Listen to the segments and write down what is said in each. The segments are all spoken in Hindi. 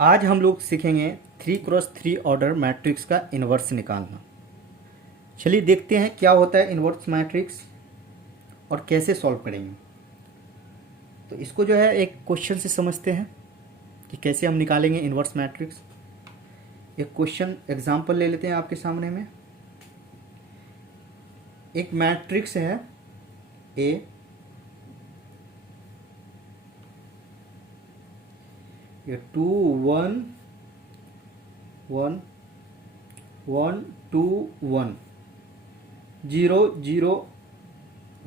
आज हम लोग सीखेंगे 3x3 ऑर्डर मैट्रिक्स का इन्वर्स निकालना। चलिए देखते हैं क्या होता है इन्वर्स मैट्रिक्स और कैसे सॉल्व करेंगे। तो इसको जो है एक क्वेश्चन से समझते हैं कि कैसे हम निकालेंगे इन्वर्स मैट्रिक्स। एक क्वेश्चन एग्जांपल ले लेते हैं आपके सामने में। एक मैट्रिक्स है ए, ये 2 1 1 1 2 1 0 0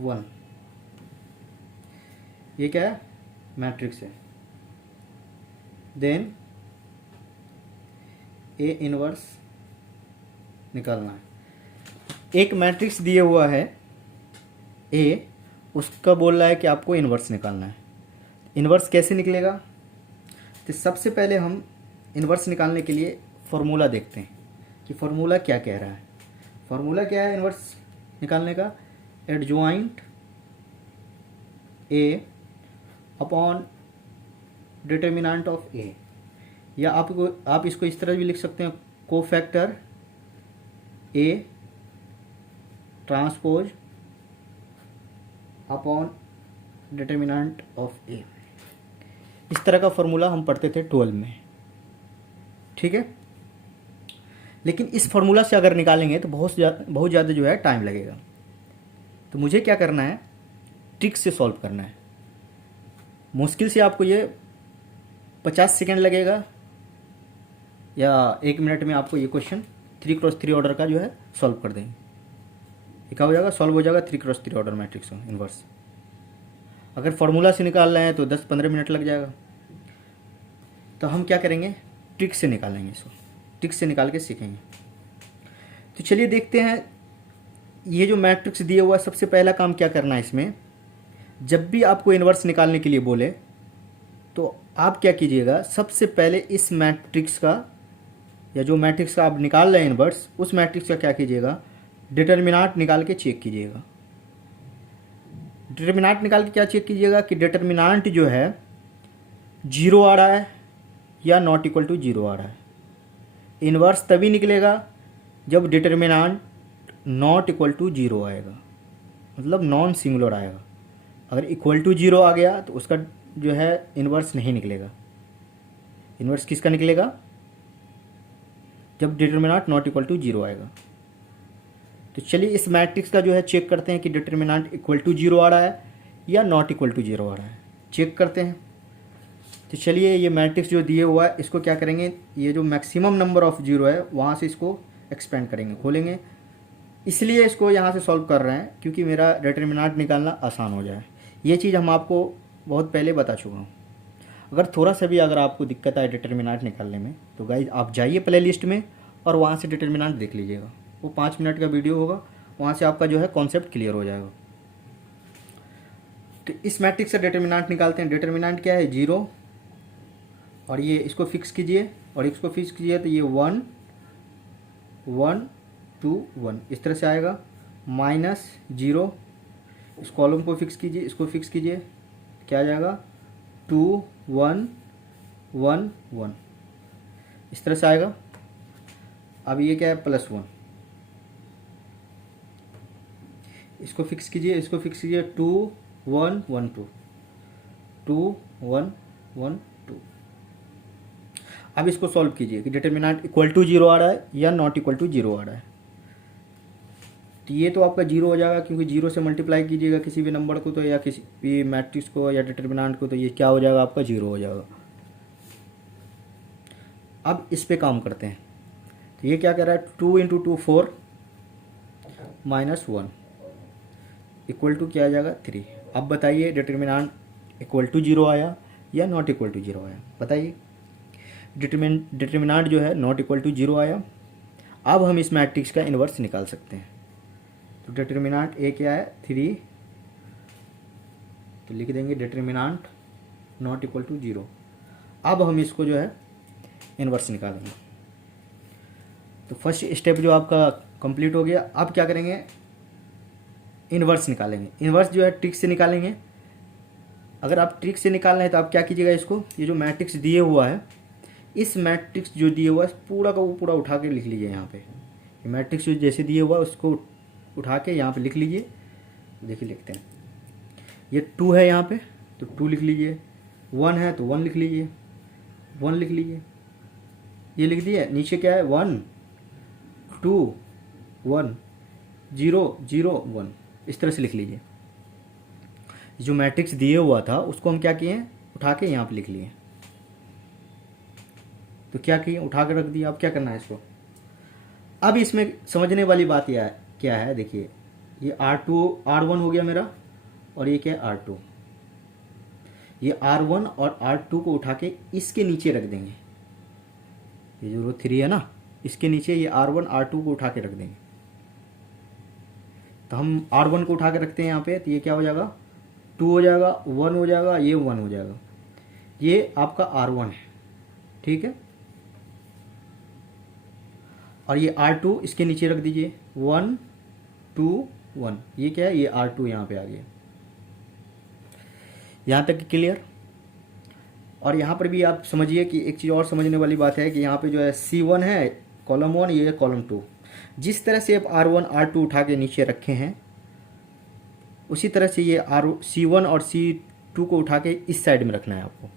1, ये क्या है? मैट्रिक्स है। देन ए इनवर्स निकालना है। एक मैट्रिक्स दिया हुआ है ए, उसका बोल रहा है कि आपको इनवर्स निकालना है। इनवर्स कैसे निकलेगा? तो सबसे पहले हम इनवर्स निकालने के लिए फॉर्मूला देखते हैं कि फॉर्मूला क्या कह रहा है। फॉर्मूला क्या है इनवर्स निकालने का? Adjoint A upon determinant of A, या आप इसको इस तरह भी लिख सकते हैं, cofactor A transpose upon determinant of A. इस तरह का फॉर्मूला हम पढ़ते थे 12 में, ठीक है। लेकिन इस फॉर्मूला से अगर निकालेंगे तो बहुत ज़्यादा जो है टाइम लगेगा। तो मुझे क्या करना है, ट्रिक से सॉल्व करना है। मुश्किल से आपको ये 50 सेकेंड लगेगा या 1 मिनट में आपको ये क्वेश्चन 3x3 ऑर्डर का जो है सॉल्व कर देंगे। ये क्या हो जाएगा? सॉल्व हो जाएगा 3x3 ऑर्डर मैट्रिक्स का इन्वर्स। अगर फार्मूला से निकाल रहे हैं तो 10-15 मिनट लग जाएगा। तो हम क्या करेंगे, ट्रिक से निकालेंगे इसको, ट्रिक से निकाल के सीखेंगे। तो चलिए देखते हैं। ये जो मैट्रिक्स दिया हुआ है, सबसे पहला काम क्या करना है इसमें, जब भी आपको इन्वर्स निकालने के लिए बोले तो आप क्या कीजिएगा, सबसे पहले इस मैट्रिक्स का या जो मैट्रिक्स का आप निकाल रहे हैं इन्वर्स, उस मैट्रिक्स का क्या कीजिएगा, डिटर्मिनेंट निकाल के चेक कीजिएगा। डिटर्मिनेंट निकाल के क्या चेक कीजिएगा कि डिटर्मिनेंट जो है 0 आ रहा है या नॉट इक्वल टू 0 आ रहा है। इन्वर्स तभी निकलेगा जब डिटर्मिनेंट नॉट इक्वल टू 0 आएगा, मतलब नॉन सिंगुलर आएगा। अगर इक्वल टू 0 आ गया तो उसका जो है इन्वर्स नहीं निकलेगा। इन्वर्स किसका निकलेगा? जब डिटर्मिनेंट नॉट इक्वल टू 0 आएगा। तो चलिए इस मैट्रिक्स का जो है चेक करते हैं कि डिटर्मिनेंट इक्वल टू 0 आ रहा है या नॉट इक्वल टू 0 आ रहा है, चेक करते हैं। तो चलिए ये मैट्रिक्स जो दिए हुआ है इसको क्या करेंगे, ये जो मैक्सिमम नंबर ऑफ 0 है वहाँ से इसको एक्सपेंड करेंगे, खोलेंगे। इसलिए इसको यहाँ से सॉल्व कर रहे हैं क्योंकि मेरा डिटर्मिनेंट निकालना आसान हो जाए। ये चीज़ हम आपको बहुत पहले बता चुका हूँ। अगर थोड़ा सा भी अगर आपको दिक्कत आए डिटर्मिनेंट निकालने में तो गाइज आप जाइए प्ले लिस्ट में और वहाँ से डिटर्मिनेंट देख लीजिएगा। वो 5 मिनट का वीडियो होगा, वहाँ से आपका जो है कॉन्सेप्ट क्लियर हो जाएगा। तो इस मैट्रिक्स से डिटर्मिनेंट निकालते हैं। डिटर्मिनेंट क्या है? 0, और ये इसको फिक्स कीजिए और इसको फिक्स कीजिए तो ये 1 1 2 1 इस तरह से आएगा। -0, इस कॉलम को फिक्स कीजिए, इसको फिक्स कीजिए, क्या आ जाएगा? 2 1 1 1 इस तरह से आएगा। अब ये क्या है? +1, इसको फिक्स कीजिए, इसको फिक्स कीजिए, 2 1 1 2 2 1 1 2। अब इसको सॉल्व कीजिए कि डिटर्मिनेंट इक्वल टू 0 आ रहा है या नॉट इक्वल टू 0 आ रहा है। तो ये तो आपका 0 हो जाएगा क्योंकि 0 से मल्टीप्लाई कीजिएगा किसी भी नंबर को तो, या किसी भी मैट्रिक्स को या डिटर्मिनेंट को, तो ये क्या हो जाएगा? आपका 0 हो जाएगा। अब इस पे काम करते हैं। तो ये क्या कह रहा है? 2 × 2 4 -1 इक्वल टू क्या आ जाएगा? 3। अब बताइए डिटर्मिनेंट इक्वल टू 0 आया या नॉट इक्वल टू 0 आया? बताइए। डिटर्मिनेंट जो है नॉट इक्वल टू 0 आया। अब हम इस मैट्रिक्स का इन्वर्स निकाल सकते हैं। तो डिटर्मिनेंट ए क्या है? 3, तो लिख देंगे डिटर्मिनेंट नॉट इक्वल टू 0। अब हम इसको जो है इन्वर्स निकालेंगे। तो फर्स्ट स्टेप जो आपका कंप्लीट हो गया। अब क्या करेंगे, इन्वर्स निकालेंगे। इन्वर्स जो है ट्रिक से निकालेंगे। अगर आप ट्रिक से निकालना है तो आप क्या कीजिएगा, इसको ये जो मैट्रिक्स दिए हुआ है, इस मैट्रिक्स जो दिए हुआ है पूरा का वो पूरा उठा के लिख लीजिए यहाँ पे। ये मैट्रिक्स जो जैसे दिए हुआ है उसको उठा के यहाँ पे लिख लीजिए। देखिए लिखते हैं, ये 2 है यहाँ पे तो 2 लिख लीजिए, 1 है तो 1 लिख लीजिए, 1 लिख लीजिए, ये लिख दिए। नीचे क्या है, 1 2 1 0 0 1, इस तरह से लिख लीजिए। जो मैट्रिक्स दिए हुआ था उसको हम क्या किए, उठा के यहाँ पे लिख लिए। तो क्या किए, उठा के रख दिया। अब क्या करना है इसको, अब इसमें समझने वाली बात क्या है, देखिए ये R1 हो गया मेरा, और ये क्या है R2। ये R1 और R2 को उठा के इसके नीचे रख देंगे। ये जो रो 3 है ना, इसके नीचे ये R1 R2 को उठा के रख देंगे। तो हम R1 को उठा के रखते हैं यहाँ पे, तो ये क्या हो जाएगा, 2 हो जाएगा, 1 हो जाएगा, ये 1 हो जाएगा। ये आपका R1 है, ठीक है। और ये R2 इसके नीचे रख दीजिए, 1 2 1, ये क्या है, ये R2 यहाँ पे आ गया। यहाँ तक क्लियर। और यहाँ पर भी आप समझिए कि एक चीज़ और समझने वाली बात है कि यहाँ पे जो है C1 है कॉलम 1, ये कॉलम 2। जिस तरह से आप R1 R2 उठा के नीचे रखे हैं, उसी तरह से ये C1 और C2 को उठा के इस साइड में रखना है आपको,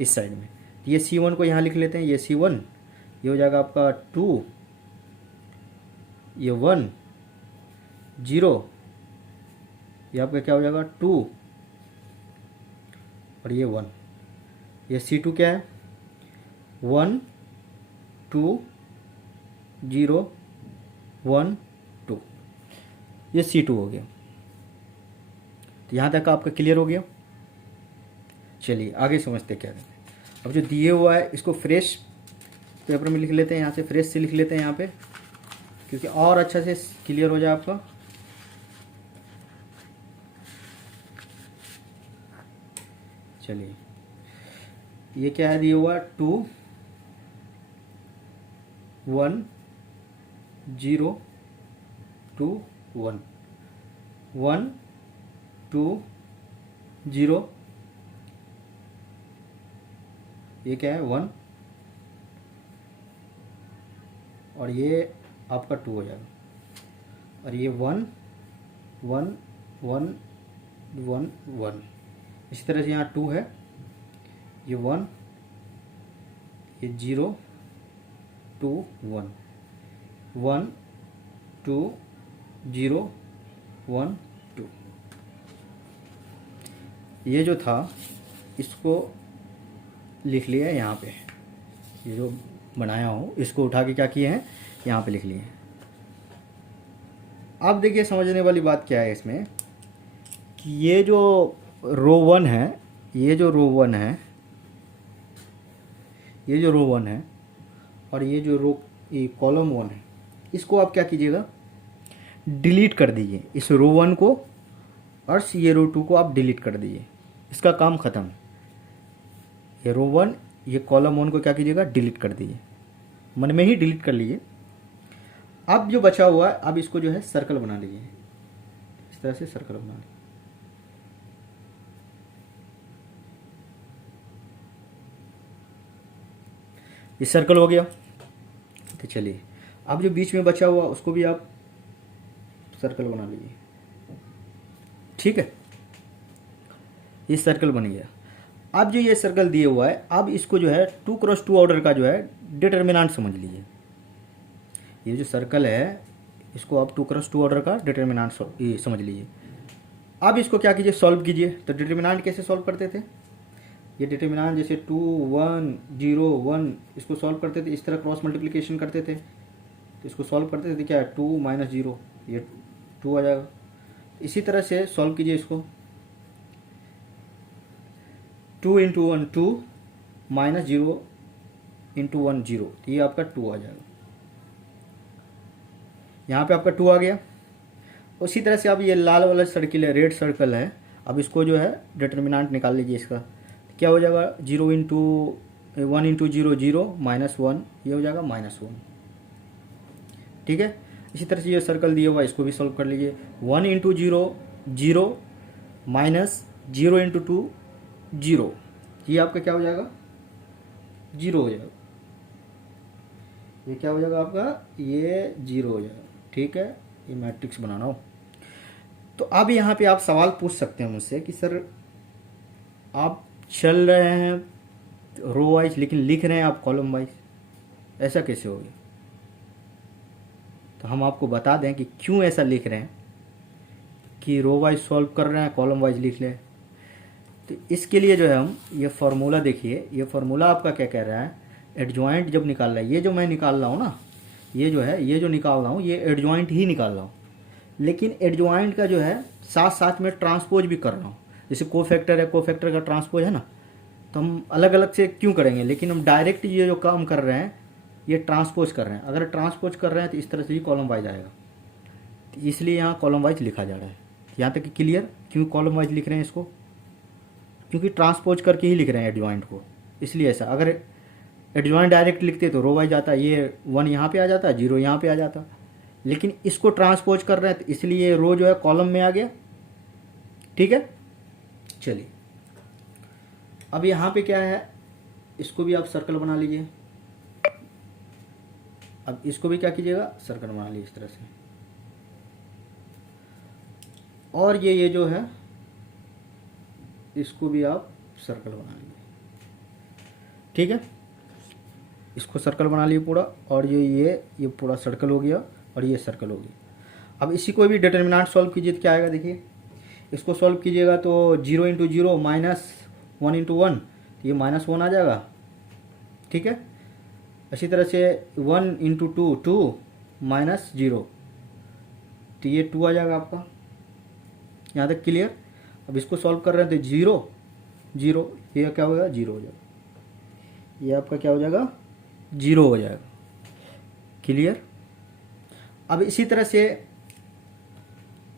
इस साइड में। ये C1 को यहाँ लिख लेते हैं, ये C1, ये हो जाएगा आपका 2, ये 1 0, ये आपका क्या हो जाएगा 2, और ये 1। ये C2 क्या है, 1 2 0 1 2, ये C2 हो गया। तो यहाँ तक आपका क्लियर हो गया। चलिए आगे समझते क्या करते हैं। अब जो दिए हुआ है इसको फ्रेश पेपर में लिख लेते हैं, यहाँ से फ्रेश से लिख लेते हैं यहाँ पे, क्योंकि और अच्छा से क्लियर हो जाए आपका। चलिए ये क्या है दिया हुआ, 2 1 0 2 1 1 2 0, ये क्या है 1, और ये आपका 2 हो जाएगा, और ये 1 1 1 1 1। इसी तरह से यहाँ 2 है, ये 1, ये 0 2 1 1 2 0 1 2। ये जो था इसको लिख लिया यहाँ पे, ये जो बनाया हो इसको उठा के क्या किए हैं, यहाँ पे लिख लिए। अब देखिए समझने वाली बात क्या है इसमें, कि ये जो रो 1 है, ये जो रो 1 है, ये जो रो 1 है, और ये जो ये कॉलम 1 है, इसको आप क्या कीजिएगा, डिलीट कर दीजिए। इस रो 1 को और ये रो 2 को आप डिलीट कर दीजिए, इसका काम ख़त्म। ये रो 1 ये कॉलम 1 को क्या कीजिएगा, डिलीट कर दीजिए, मन में ही डिलीट कर लीजिए। अब जो बचा हुआ है, अब इसको जो है सर्कल बना लीजिए, इस तरह से सर्कल बना लीजिए। ये सर्कल हो गया। तो चलिए अब जो बीच में बचा हुआ उसको भी आप सर्कल बना लीजिए, ठीक है। ये सर्कल बन गया। अब जो ये सर्कल दिए हुआ है, अब इसको जो है 2x2 ऑर्डर का जो है डिटर्मिनेंट समझ लीजिए। ये जो सर्कल है इसको आप 2x2 ऑर्डर का डिटर्मिनेंट समझ लीजिए। अब इसको क्या कीजिए, सॉल्व कीजिए। तो डिटर्मिनेंट कैसे सॉल्व करते थे, ये डिटर्मिनेंट जैसे 2 1 0 1, इसको सॉल्व करते थे, इस तरह क्रॉस मल्टीप्लिकेशन करते थे। तो इसको सॉल्व करते थे, क्या है 2 - 0, ये 2 आ जाएगा। इसी तरह से सॉल्व कीजिए इसको, 2 × 1 2 -0 × 1 0, तो ये आपका 2 आ जाएगा। यहाँ पे आपका 2 आ गया। उसी तरह से अब ये लाल वाला सर्किल है, रेड सर्कल है, अब इसको जो है डिटर्मिनेंट निकाल लीजिए इसका। क्या हो जाएगा, 1 × 0 0 -1, ये हो जाएगा -1, ठीक है। इसी तरह से ये सर्कल दिया हुआ इसको भी सॉल्व कर लीजिए। 1 × 0 0 जीरो इंटू टू जीरो, ये आपका क्या हो जाएगा, जीरो हो जाएगा। ये क्या हो जाएगा आपका, ये जीरो हो जाएगा। ठीक है, ये मैट्रिक्स बनाना हो तो अब यहाँ पे आप सवाल पूछ सकते हैं मुझसे कि सर आप चल रहे हैं रो वाइज लेकिन लिख रहे हैं आप कॉलम वाइज, ऐसा कैसे हो गया। तो हम आपको बता दें कि क्यों ऐसा लिख रहे हैं कि रो वाइज सॉल्व कर रहे हैं कॉलम वाइज लिख लें। तो इसके लिए जो है हम ये फार्मूला देखिए, ये फार्मूला आपका क्या कह रहा है, एडजॉइंट जब निकाल रहा है, ये जो मैं निकाल रहा हूँ ना, ये जो है, ये जो निकाल रहा हूँ ये एडजॉइंट ही निकाल रहा हूँ, लेकिन एडजॉइंट का जो है साथ साथ में ट्रांसपोज भी कर रहा हूँ। जैसे कोफैक्टर है, कोफैक्टर का ट्रांसपोज है ना, तो हम अलग अलग से क्यों करेंगे, लेकिन हम डायरेक्ट ये जो काम कर रहे हैं ये ट्रांसपोज कर रहे हैं। अगर ट्रांसपोज कर रहे हैं तो इस तरह से ही कॉलम वाइज आएगा, तो इसलिए यहाँ कॉलम वाइज लिखा जा रहा है। यहाँ तक क्लियर, क्यों कॉलम वाइज लिख रहे हैं इसको, क्योंकि ट्रांसपोज करके ही लिख रहे हैं एडजॉइंट को, इसलिए ऐसा। अगर एडजॉइंट डायरेक्ट लिखते तो रो वाइज आता, ये 1 यहाँ पे आ जाता, 0 यहाँ पे आ जाता, लेकिन इसको ट्रांसपोज कर रहे हैं तो इसलिए रो जो है कॉलम में आ गया। ठीक है, चलिए अब यहाँ पे क्या है, इसको भी आप सर्कल बना लीजिए। अब इसको भी क्या कीजिएगा, सर्कल बना लीजिए इस तरह से। और ये जो है इसको भी आप सर्कल बना लीजिए। ठीक है, इसको सर्कल बना लिए पूरा, और ये पूरा सर्कल हो गया और ये सर्कल हो गया। अब इसी को भी डिटर्मिनेंट सॉल्व कीजिए तो क्या आएगा, देखिए इसको सॉल्व कीजिएगा तो 0 इंटू जीरो माइनस 1 इंटू 1, तो ये -1 आ जाएगा। ठीक है, इसी तरह से 1 इंटू 2 2 माइनस 0, तो ये 2 आ जाएगा आपका। यहाँ तक क्लियर। अब इसको सॉल्व कर रहे हैं तो 0 0, ये क्या हो जाएगा, 0 हो जाएगा। ये आपका क्या हो जाएगा, 0 हो जाएगा। क्लियर। अब इसी तरह से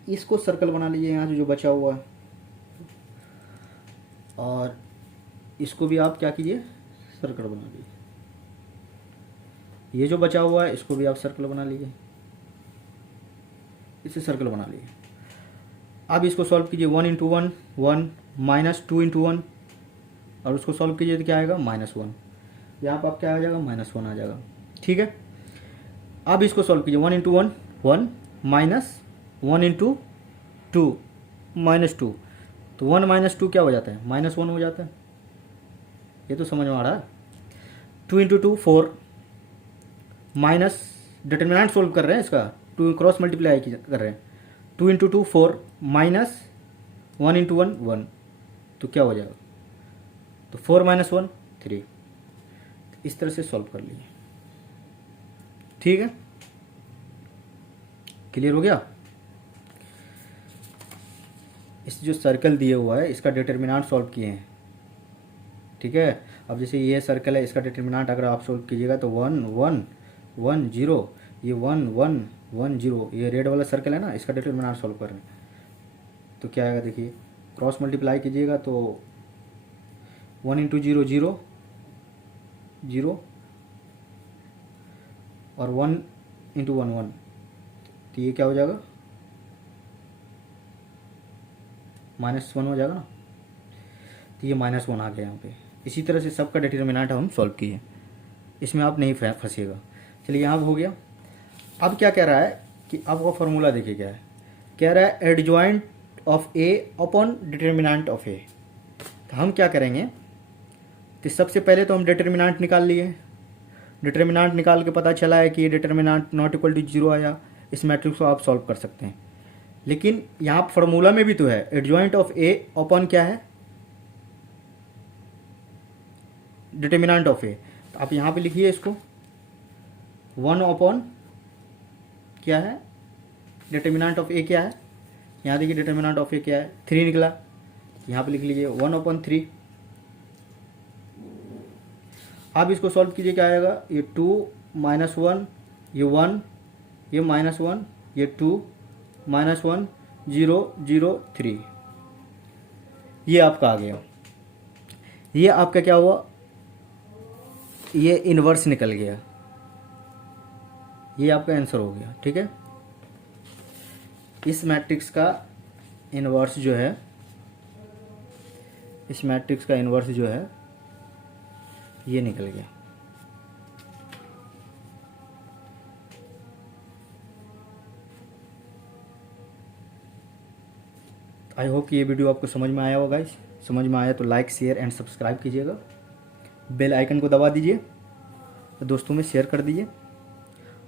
इसको सर्कल बना लीजिए यहाँ से जो बचा हुआ है, और इसको भी आप क्या कीजिए, सर्कल बना लीजिए। ये जो बचा हुआ है इसको भी आप सर्कल बना लीजिए, इसे सर्कल बना लीजिए। अब इसको सॉल्व कीजिए, 1 इंटू 1 1 माइनस 2 इंटू 1, और उसको सॉल्व कीजिए तो क्या आएगा, -1। यहाँ पर आप क्या आ जाएगा, -1 आ जाएगा। ठीक है, अब इसको सॉल्व कीजिए, 1 इंटू 1 1 माइनस 1 इंटू 2 -2, तो 1 माइनस 2 क्या हो जाता है, -1 हो जाता है। ये तो समझ में आ रहा है। 2 इंटू 2 4 माइनस, डिटर्मिनेंट सोल्व कर रहे हैं इसका, 2 क्रॉस मल्टीप्लाई कर रहे हैं, 2 इंटू 2 4 माइनस 1 इंटू 1 1, तो क्या हो जाएगा, तो 4 माइनस 1 3। इस तरह से सॉल्व कर लीजिए। ठीक है, क्लियर हो गया। इस जो सर्कल दिए हुआ है इसका डिटर्मिनेंट सॉल्व किए हैं। ठीक है, अब जैसे ये सर्कल है, इसका डिटर्मिनेंट अगर आप सॉल्व कीजिएगा तो 1 1 1 0, ये 1 1 1 0, ये रेड वाला सर्कल है ना, इसका डिटर्मिनेंट सॉल्व कर रहे हैं तो क्या आएगा, देखिए क्रॉस मल्टीप्लाई कीजिएगा तो 1 इंटू 0 0 0, और 1 इंटू 1 1, तो ये क्या हो जाएगा, -1 हो जाएगा ना, तो ये -1 आ गया यहाँ पे। इसी तरह से सबका डिटर्मिनेंट हम सॉल्व किए, इसमें आप नहीं फंसिएगा। चलिए यहाँ हो गया। अब क्या कह रहा है कि आपका फॉर्मूला देखिए क्या है, कह रहा है adjoint of A upon determinant of A. तो हम क्या करेंगे, तो सबसे पहले तो हम डिटर्मिनेंट निकाल लिए। डिटर्मिनेंट निकाल के पता चला है कि डिटर्मिनेंट नॉट इक्वल टू 0 आया, इस मैट्रिक्स को आप सॉल्व कर सकते हैं। लेकिन यहाँ फार्मूला में भी तो है एडजॉइंट ऑफ ए अपॉन क्या है, डिटर्मिनेंट ऑफ ए। तो आप यहाँ पे लिखिए इसको 1 अपॉन क्या है, डिटर्मिनेंट ऑफ ए क्या है, यहाँ देखिए डिटर्मिनेंट ऑफ ए क्या है, 3 निकला, यहाँ पे लिख लीजिए 1 अपॉन 3। आप इसको सॉल्व कीजिए, क्या आएगा, ये 2 -1, ये 1, ये -1, ये 2 -1 0 0 3, ये आपका आ गया। ये आपका क्या हुआ, ये इन्वर्स निकल गया, ये आपका आंसर हो गया। ठीक है, इस मैट्रिक्स का इन्वर्स जो है इस मैट्रिक्स का इन्वर्स जो है ये निकल गया। आई होप कि ये वीडियो आपको समझ में आया होगा गाइस। समझ में आया तो लाइक शेयर एंड सब्सक्राइब कीजिएगा, बेल आइकन को दबा दीजिए, दोस्तों में शेयर कर दीजिए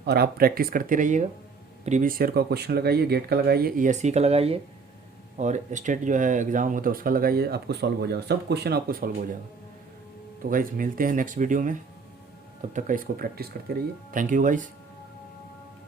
और आप प्रैक्टिस करते रहिएगा। प्रीवियस ईयर का क्वेश्चन लगाइए, गेट का लगाइए, ईएससी का लगाइए और स्टेट जो है एग्ज़ाम होता है उसका लगाइए, आपको सॉल्व हो जाएगा, सब क्वेश्चन आपको सॉल्व हो जाएगा। तो गाइस मिलते हैं नेक्स्ट वीडियो में, तब तक का इसको प्रैक्टिस करते रहिए। Thank you guys.